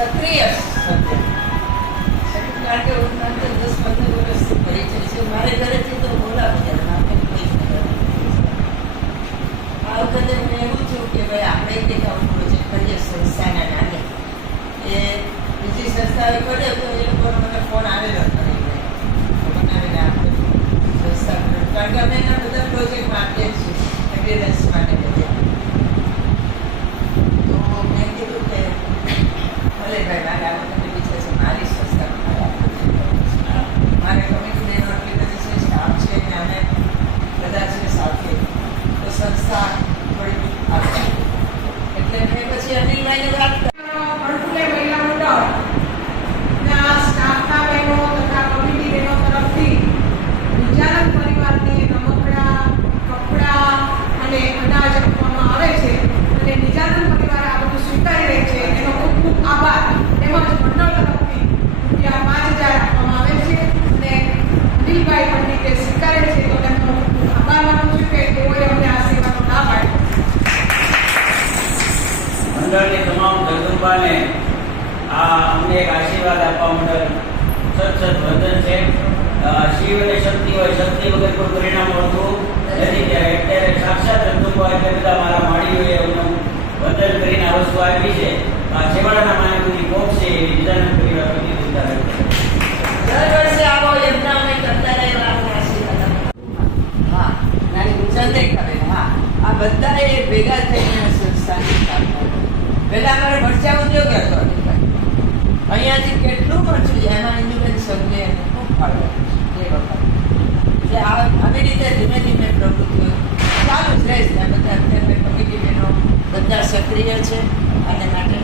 સક્રિય. કારણ કે હું દસ પંદર વર્ષથી પરિચય છે. મારે ઘરેથી તો બોલાવી આ વખતે મેં એવું થયું કે ભાઈ આપણે આવું પ્રોજેક્ટ કરીએ, સંસ્થાના નામે. એ બીજી સંસ્થાએ કર્યો તો એ લોકોનો મને ફોન આવેલો હતો એ ભાઈ. તો બનાવીને આપણે સંસ્થા કર્યો. કારણ કે અમે એના બધા પ્રોજેક્ટમાં આપીએ જ છીએ એવિડન્સ માટે બધે તો મેં કીધું કે ભલે ભાઈ મારે આ વખતે વિચાર છે મારી સંસ્થામાં મારે આ project કરવો છે. મારે કમિટી બહેનો એટલી બધી છે સ્ટાફ છે ને અમે બધા છે સાથે તો સંસ્થા થોડી આગળ એટલે મેં પછી અનિલભાઈને વાત કરી. અડકુલે મહિલા મંડળ ના સ્ટાફના બહેનો તથા કમિટી બહેનો તરફથી વિચારક પરિવારને રમકડા કપડાં અને અનાજ આપવામાં આવે છે અને નિજાનંદ પરિવાર આ બધું સ્વીકારી રહે છે એનો ખૂબ ખૂબ આભાર તેમજ મંડળ તરફથી રૂપિયા પાંચ હજાર આપવામાં આવે છે અને અનિલભાઈ પંડિતે સ્વીકારે છે તો તેમનો ખૂબ ખૂબ આભાર માનું છું કે તેઓએ અમને આ સેવાનો લાભ આપ્યો મંડળની, તમામ જગદંબાને આ અમને એક આશીર્વાદ આપવા મંડળ સત સત વંદન છે. શિવ અને શક્તિ હોય, શક્તિ વગર કોઈ પરિણામ હોતું નથી. ત્યારે અત્યારે સાક્ષાત જગદંબા એટલે બધા મારા માળીઓએ એમનું વંદન કરીને આ આપી છે. આ છેવાડાના માને બધી કોપ છે, એ બીજાને પરિવાર બધી ચિંતા દર વર્ષે આવો યજ્ઞ અમે કરતા રહે એવા આપણે હા. આ બધાએ ભેગા થઈને સંસ્થાની. પહેલા અમારે મરચા ઉદ્યોગ હતો અહીંયાથી કેટલું મરચું છે એના સંઘે એને ખૂબ ફાળો એ વખત. એટલે આ આવી રીતે ધીમે ધીમે પ્રવૃત્તિઓ ચાલુ જ રહેશે બધા અત્યારે કમિટી બધા સક્રિય છે અને માટે